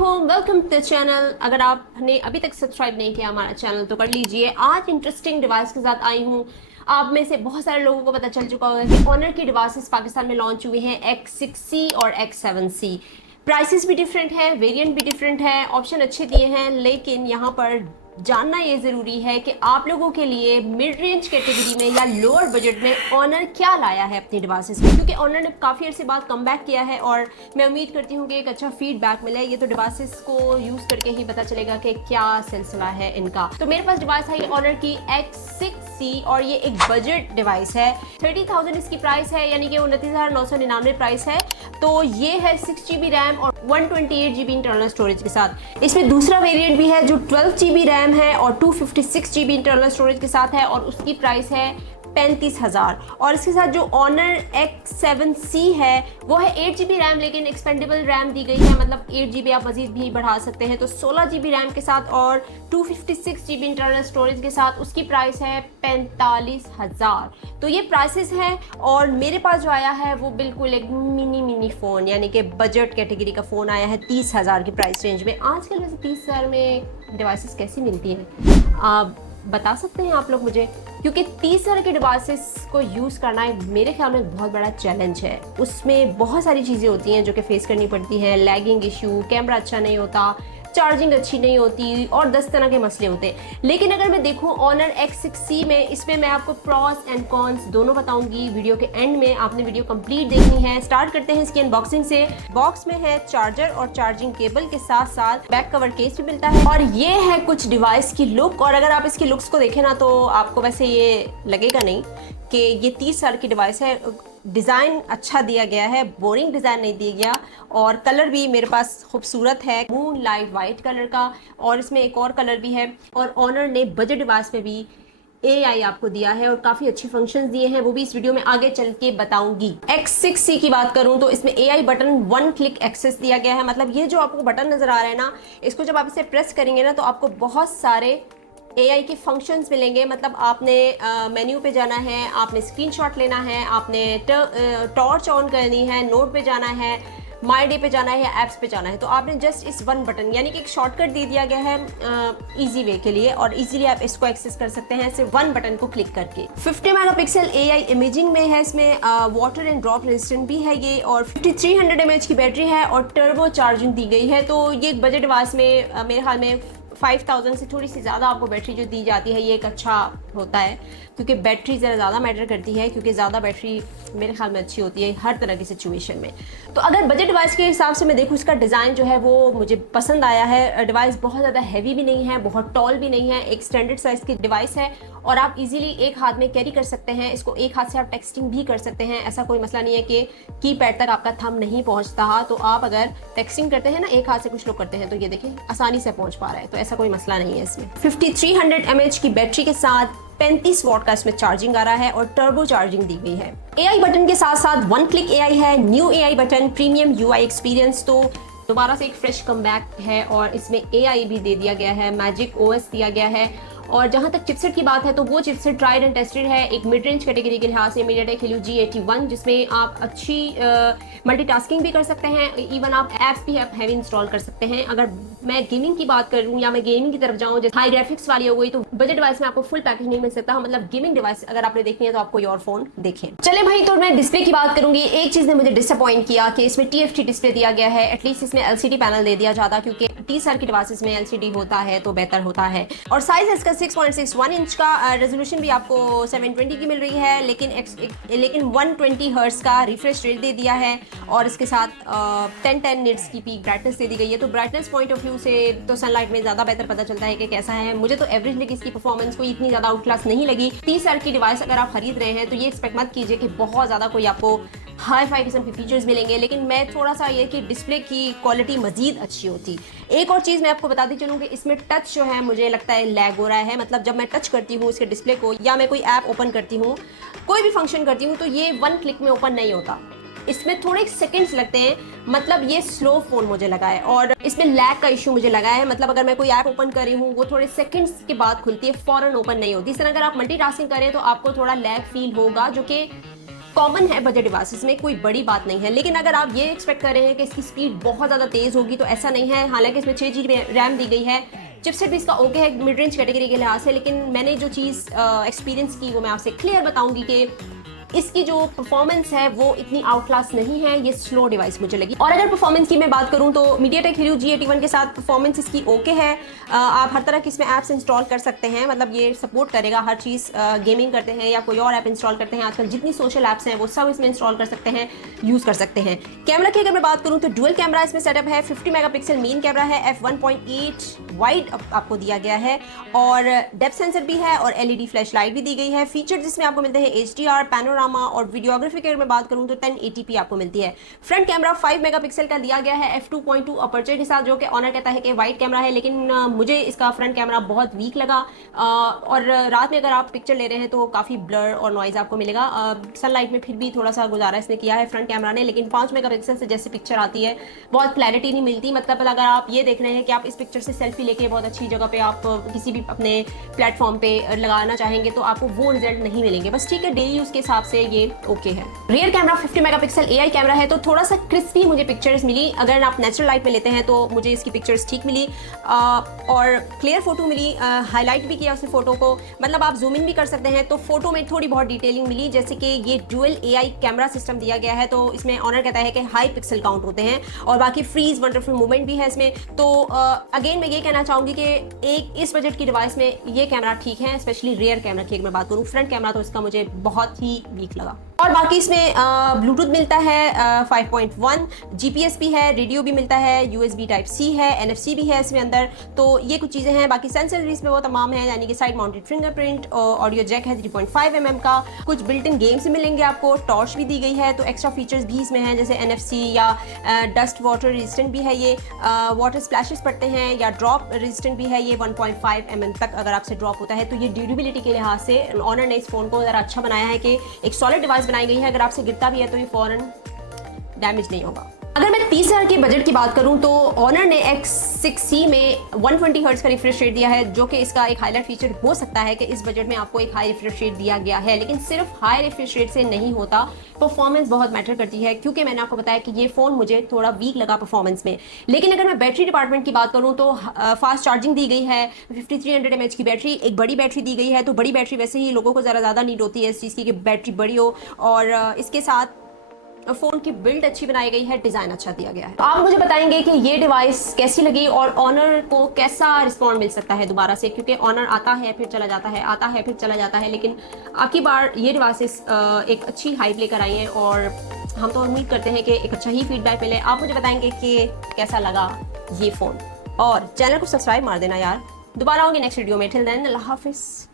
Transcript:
वालेकुम, welcome to the channel. अगर आपने अभी तक सब्सक्राइब नहीं किया हमारा चैनल तो कर लीजिए। आज इंटरेस्टिंग डिवाइस के साथ आई हूँ। आप में से बहुत सारे लोगों को पता चल चुका होगा कि ऑनर की डिवाइसेस पाकिस्तान में लॉन्च हुए हैं, X6C और X7C। प्राइसेस भी डिफरेंट है, वेरिएंट भी डिफरेंट है, ऑप्शन अच्छे दिए हैं, लेकिन यहाँ पर जानना ये ज़रूरी है कि आप लोगों के लिए मिड रेंज कैटेगरी में या लोअर बजट में ऑनर क्या लाया है अपनी डिवाइसेस में, क्योंकि ऑनर ने काफ़ी अर्से बाद कम बैक किया है और मैं उम्मीद करती हूँ कि एक अच्छा फीडबैक मिले। ये तो डिवाइसेस को यूज़ करके ही पता चलेगा कि क्या सिलसिला है इनका। तो मेरे पास डिवाइस है ऑनर की X6C और ये एक बजट डिवाइस है। 30,000 इसकी प्राइस है, यानी कि 29,999 प्राइस है। तो ये है 6GB रैम और 128GB इंटरनल स्टोरेज के साथ। इसमें दूसरा वेरिएंट भी है जो 12GB रैम है और 256GB इंटरनल स्टोरेज के साथ है और उसकी प्राइस है 35,000। और इसके साथ जो ऑनर X7C है वो है 8GB रैम, लेकिन एक्सपेंडेबल रैम दी गई है, मतलब 8GB आप मजीद भी बढ़ा सकते हैं। तो 16GB रैम के साथ और 256GB इंटरनल स्टोरेज के साथ उसकी प्राइस है 45,000। तो ये प्राइसेस हैं। और मेरे पास जो आया है वो बिल्कुल एक मिनी फ़ोन, यानी कि बजट कैटेगरी का फ़ोन आया है 30,000 की प्राइस रेंज में। आजकल वैसे 30,000 में डिवाइसेस कैसी मिलती हैं आप बता सकते हैं आप लोग मुझे, क्योंकि 30,000 के डिवाइसेस को यूज़ करना एक मेरे ख्याल में बहुत बड़ा चैलेंज है। उसमें बहुत सारी चीज़ें होती हैं जो कि फेस करनी पड़ती हैं, लैगिंग इशू, कैमरा अच्छा नहीं होता, चार्जिंग अच्छी नहीं होती और 10 तरह के मसले होते हैं। लेकिन अगर मैं देखूं ऑनर X6C में, इसमें मैं आपको प्रॉस एंड कॉन्स दोनों बताऊंगी। वीडियो के एंड में आपने वीडियो कंप्लीट देखनी है। स्टार्ट करते हैं इसकी अनबॉक्सिंग से। बॉक्स में है चार्जर और चार्जिंग केबल के साथ साथ बैक कवर केस भी मिलता है। और ये है कुछ डिवाइस की लुक। और अगर आप इसकी लुक्स को देखें ना तो आपको वैसे ये लगेगा नहीं कि ये 30,000 की डिवाइस है। डिज़ाइन अच्छा दिया गया है, बोरिंग डिज़ाइन नहीं दिया गया। और कलर भी मेरे पास खूबसूरत है, मून लाइट वाइट कलर का। और इसमें एक और कलर भी है। और ऑनर ने बजट डिवाइस में भी AI आपको दिया है और काफ़ी अच्छे फंक्शंस दिए हैं, वो भी इस वीडियो में आगे चल के बताऊंगी। X6C की बात करूं तो इसमें AI बटन 1 क्लिक एक्सेस दिया गया है। मतलब ये जो आपको बटन नज़र आ रहा है ना, इसको जब आप इसे प्रेस करेंगे ना तो आपको बहुत सारे AI के फंक्शंस मिलेंगे। मतलब आपने मेन्यू पे जाना है, आपने स्क्रीनशॉट लेना है, आपने टॉर्च ऑन करनी है, नोट पे जाना है, माई डे पे जाना है या एप्स पे जाना है। तो आपने जस्ट इस 1 बटन, यानी कि एक शॉर्टकट दे दिया गया है इजी वे के लिए, और इजीली आप इसको एक्सेस कर सकते हैं सिर्फ 1 बटन को क्लिक करके। 50 मेगापिक्सल AI इमेजिंग में है। इसमें वाटर एंड ड्रॉप रेजिस्टेंट भी है ये, और 5300 mAh की बैटरी है और टर्बो चार्जिंग दी गई है। तो ये एक बजट डिवाइस में मेरे ख्याल में 5,000 से थोड़ी सी ज़्यादा आपको बैटरी जो दी जाती है ये एक अच्छा होता है, क्योंकि बैटरी ज़रा ज़्यादा मैटर करती है, क्योंकि ज़्यादा बैटरी मेरे ख्याल में अच्छी होती है हर तरह की सिचुएशन में। तो अगर बजट डिवाइस के हिसाब से मैं देखूँ, इसका डिज़ाइन जो है वो मुझे पसंद आया है। डिवाइस बहुत ज़्यादा हैवी भी नहीं है, बहुत टॉल भी नहीं है, एक स्टैंडर्ड साइज़ की डिवाइस है और आप इजीली एक हाथ में कैरी कर सकते हैं इसको। एक हाथ से आप टेक्सटिंग भी कर सकते हैं, ऐसा कोई मसला नहीं है कि कीपैड तक आपका थंब नहीं पहुंचता। तो आप अगर टेक्सटिंग करते हैं ना, एक हाथ से कुछ लोग करते हैं, तो ये देखिए आसानी से पहुंच पा रहा है, तो ऐसा कोई मसला नहीं है इसमें। 5300 mAh की बैटरी के साथ 35 वॉट का इसमें चार्जिंग आ रहा है और टर्बो चार्जिंग दी गई है। AI बटन के साथ साथ 1 क्लिक AI है, new AI button, premium UI experience. तो दोबारा से एक फ्रेश कमबैक है और इसमें AI भी दे दिया गया है, मैजिक OS दिया गया है। और जहाँ तक चिपसेट की बात है तो वो चिपसेट ट्राइड एंड टेस्टेड है। एक मिड रेंज कैटेगरी के लिहाज से MediaTek Helio G81, जिसमें आप अच्छी मल्टीटास्किंग भी कर सकते हैं, इवन आप ऐप्स भी आप हैवी इंस्टॉल कर सकते हैं। अगर मैं गेमिंग की बात करूँ या मैं गेमिंग की तरफ जाऊँ, जैसे हाई ग्राफिक्स वाली हो गई, तो बजट डिवाइस में आपको फुल पैकेज नहीं मिल सकता। मतलब गेमिंग डिवाइस अगर आपने देखनी है तो आप कोई और फोन देखें। चले भाई, तो मैं डिस्प्ले की बात करूंगी। एक चीज ने मुझे डिसअपॉइंट किया कि इसमें TFT डिस्प्ले दिया गया है। एटलीस्ट इसमें LCD पैनल दे दिया जाता, क्योंकि 30,000 की डिवाइसेस में LCD होता है तो बेहतर होता है। और साइज इसका 6.61 इंच का, रेजोल्यूशन भी आपको 720 की मिल रही है, लेकिन 120 हर्ट्ज का रिफ्रेश रेट दे दिया है। और इसके साथ 1010 निट्स की पीक ब्राइटनेस दे दी गई है। तो ब्राइटनेस पॉइंट ऑफ व्यू से तो सनलाइट में ज़्यादा बेहतर पता चलता है कि कैसा है। मुझे तो एवरेजली इसकी परफॉर्मेंस कोई इतनी ज़्यादा आउट क्लास नहीं लगी। 30,000 की डिवाइस अगर आप खरीद रहे हैं तो ये एक्सपेक्ट मत कीजिए कि बहुत ज़्यादा कोई आपको हाई फाई किस्म के फीचर्स मिलेंगे, लेकिन मैं थोड़ा सा ये कि डिस्प्ले की क्वालिटी मजीद अच्छी होती। एक और चीज़ मैं आपको बताती चलूँ कि इसमें टच जो है मुझे लगता है लैग हो रहा है। मतलब जब मैं टच करती हूँ इसके डिस्प्ले को, या मैं कोई ऐप ओपन करती हूँ, कोई भी फंक्शन करती हूँ, तो ये 1 क्लिक में ओपन नहीं होता। इसमें थोड़े सेकंड्स लगते हैं। मतलब ये स्लो फोन मुझे लगा है और इसमें लैग का इशू मुझे लगा है। मतलब अगर मैं कोई ऐप ओपन कर रही हूँ वो थोड़े सेकंड्स के बाद खुलती है, फौरन ओपन नहीं होती। इस तरह अगर आप मल्टीटास्किंग करें तो आपको थोड़ा लैग फील होगा, जो कि कॉमन है बजट डिवाइसेस में, कोई बड़ी बात नहीं है। लेकिन अगर आप ये एक्सपेक्ट कर रहे हैं कि इसकी स्पीड बहुत ज़्यादा तेज़ होगी तो ऐसा नहीं है। हालांकि इसमें 6 GB रैम दी गई है, चिपसेट भी इसका ओके है मिड रेंज कैटेगरी के लिहाज से, लेकिन मैंने जो चीज़ एक्सपीरियंस की वो मैं आपसे क्लियर बताऊंगी कि इसकी जो परफॉर्मेंस है वो इतनी आउट क्लास नहीं है, ये स्लो डिवाइस मुझे लगी। और अगर परफॉर्मेंस की मैं बात करूं तो MediaTek Helio G81 के साथ परफॉर्मेंस इसकी ओके है। आप हर तरह की इसमें ऐप्स इंस्टॉल कर सकते हैं, मतलब ये सपोर्ट करेगा हर चीज़। गेमिंग करते हैं या कोई और ऐप इंस्टॉल करते हैं, आजकल जितनी सोशल ऐप्स हैं वो सब इसमें इंस्टॉल कर सकते हैं, यूज़ कर सकते हैं। कैमरा की अगर मैं बात करूँ तो डुअल कैमरा इसमें सेटअप है, 50 मेगापिक्सल मेन कैमरा है, f1.8 वाइड आपको दिया गया है, और डेप्थ सेंसर भी है, और LED फ्लैश लाइट भी दी गई है। फीचर जिसमें आपको मिलते हैं HDR, पैनोरामा, और वीडियोग्राफी की अगर मैं बात करूं तो 1080p आपको मिलती है। फ्रंट कैमरा 5 मेगापिक्सल का दिया गया है f2.2 अपर्चर के साथ, जो कि ऑनर कहता है कि वाइड कैमरा है, लेकिन मुझे इसका फ्रंट कैमरा बहुत वीक लगा। और रात में अगर आप पिक्चर ले रहे हैं तो काफ़ी ब्लर और नॉइज आपको मिलेगा। सनलाइट में फिर भी थोड़ा सा गुजारा इसने किया है फ्रंट कैमरा ने, लेकिन 5 मेगापिक्सल से जैसे पिक्चर आती है बहुत क्लैरिटी नहीं मिलती। मतलब अगर आप ये देख रहे हैं कि आप इस पिक्चर से सेल्फी लेके बहुत अच्छी जगह पे आप किसी भी अपने प्लेटफॉर्म पे लगाना चाहेंगे तो आपको वो रिजल्ट नहीं मिलेंगे। बस ठीक है, डेली यूज के हिसाब से ये ओके है। Rear camera 50 megapixel AI camera है, तो थोड़ा सा क्रिस्पी मुझे पिक्चर्स मिली। अगर आप नेचुरल लाइट में लेते हैं तो मुझे इसकी पिक्चर्स ठीक मिली, और क्लियर फोटो मिली। हाईलाइट भी किया उसने फोटो को, मतलब आप जूम इन भी कर सकते हैं, तो फोटो में थोड़ी बहुत डिटेलिंग मिली। जैसे कि ये डुअल AI कैमरा सिस्टम दिया गया है, तो इसमें ऑनर कहता है कि हाई पिक्सल काउंट होते हैं, और बाकी फ्रीज वंडरफुल मूवमेंट भी है इसमें। तो अगेन मैं ये कहना चाहूँगी कि एक इस बजट की डिवाइस में ये कैमरा ठीक है, स्पेशली रियर कैमरा की अगर मैं बात करूँ। फ्रंट कैमरा तो इसका मुझे बहुत ही वीक लगा। और बाकी इसमें ब्लूटूथ मिलता है 5.1, GPS भी है, रेडियो भी मिलता है, USB Type-C है, NFC भी है इसमें अंदर। तो ये कुछ चीज़ें हैं। बाकी सेंसर भी इसमें वो तमाम है, यानी कि side mounted fingerprint, audio jack है 3.5 mm का, कुछ बिल्ट इन गेम्स मिलेंगे आपको, टॉर्च भी दी गई है। तो एक्स्ट्रा फीचर्स भी इसमें हैं, जैसे NFC या डस्ट वाटर रेजिस्टेंट भी है ये, वाटर स्प्लैशेस पड़ते हैं, या ड्रॉप रेजिस्टेंट भी है ये 1.5 mm तक अगर आपसे ड्रॉप होता है। तो ये ड्यूरेबिलिटी के लिहाज से ऑनर ने इस फोन को ज़रा अच्छा बनाया है कि एक सॉलिड डिवाइस बनाई गई है, अगर आपसे गिरता भी है तो ये फौरन डैमेज नहीं होगा। अगर मैं 30,000 के बजट की बात करूं तो ऑनर ने X6C में 120 हर्ट्ज का रिफ्रेश रेट दिया है, जो कि इसका एक हाईलाइट फीचर हो सकता है कि इस बजट में आपको एक हाई रिफ्रेश रेट दिया गया है। लेकिन सिर्फ हाई रिफ्रेश रेट से नहीं होता, परफॉर्मेंस बहुत मैटर करती है, क्योंकि मैंने आपको बताया कि ये फ़ोन मुझे थोड़ा वीक लगा परफॉर्मेंस में। लेकिन अगर मैं बैटरी डिपार्टमेंट की बात करूँ तो फास्ट चार्जिंग दी गई है, 5300 mAh की बैटरी, एक बड़ी बैटरी दी गई है। तो बड़ी बैटरी वैसे ही लोगों को ज़्यादा नीड होती है इस चीज़ की कि बैटरी बड़ी हो, और इसके साथ फ़ोन की बिल्ड अच्छी बनाई गई है, डिज़ाइन अच्छा दिया गया है। तो आप मुझे बताएंगे कि ये डिवाइस कैसी लगी और ऑनर को कैसा रिस्पॉन्ड मिल सकता है दोबारा से, क्योंकि ऑनर आता है फिर चला जाता है, आता है फिर चला जाता है, लेकिन आखिरी बार ये डिवाइसेस एक अच्छी हाइप लेकर आई हैं, और हम तो उम्मीद करते हैं कि एक अच्छा ही फीडबैक मिले। आप मुझे बताएंगे कि कैसा लगा ये फ़ोन, और चैनल को सब्सक्राइब मार देना यार। दोबारा आऊँगी नेक्स्ट वीडियो में। टिल देन, अल्लाह हाफिज़।